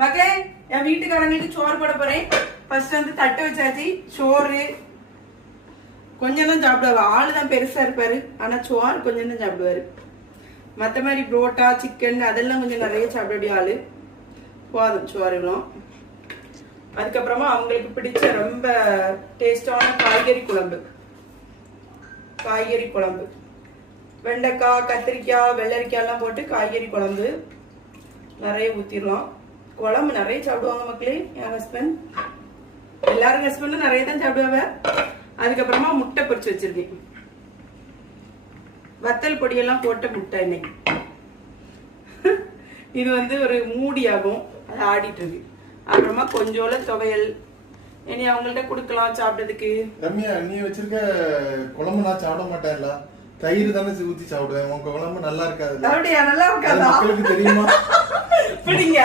மக்களே என் வீட்டுக்காரங்களுக்கு சோறு போட போறேன். ஃபர்ஸ்ட் வந்து தட்டு வச்சாச்சு. சோறு கொஞ்சம் தான் சாப்பிடுவாரு. ஆளு தான் பெருசா இருப்பாரு, ஆனா சோறு கொஞ்சம் தான் சாப்பிடுவாரு. மற்ற மாதிரி புரோட்டா சிக்கன் அதெல்லாம் கொஞ்சம் நிறைய சாப்பிட ஆளு. போதும் சோறுகளும். அதுக்கப்புறமா அவங்களுக்கு பிடிச்ச ரொம்ப டேஸ்டான காய்கறி குழம்பு. காய்கறி குழம்பு வெண்டைக்காய் கத்திரிக்காய் வெள்ளரிக்காய் எல்லாம் போட்டு காய்கறி குழம்பு நிறைய ஊத்திடலாம். குழம்பு நிறைய சாப்பிடுவாங்க மக்களே. என் ஹஸ்பண்ட் எல்லாரும் ஹஸ்பண்டும் நிறைய தான் சாப்பிடுவாங்க. அதுக்கப்புறமா முட்டை பொரிச்சு வச்சிருக்கேன். வத்தல் பொடியெல்லாம் போட்ட முட்டை இன்னைக்கு. இது வந்து ஒரு மூடியாகும், அது ஆடிட்டு இருக்கு. அப்புறமா கொஞ்சோல துவையல் இனி அவங்கள்ட்ட கொடுக்கலாம் சாப்பிட்டதுக்கு. ரம்யா, நீ வச்சிருக்க குழம்பு நான் சாப்பிட மாட்டேன்ல, தயிர் தானே ஊத்தி சாப்பிடுவேன். உங்க குழம்பு நல்லா இருக்காது. அப்படியா? நல்லா இருக்காதா? மக்களுக்கு தெரியுமா? பிடிங்க.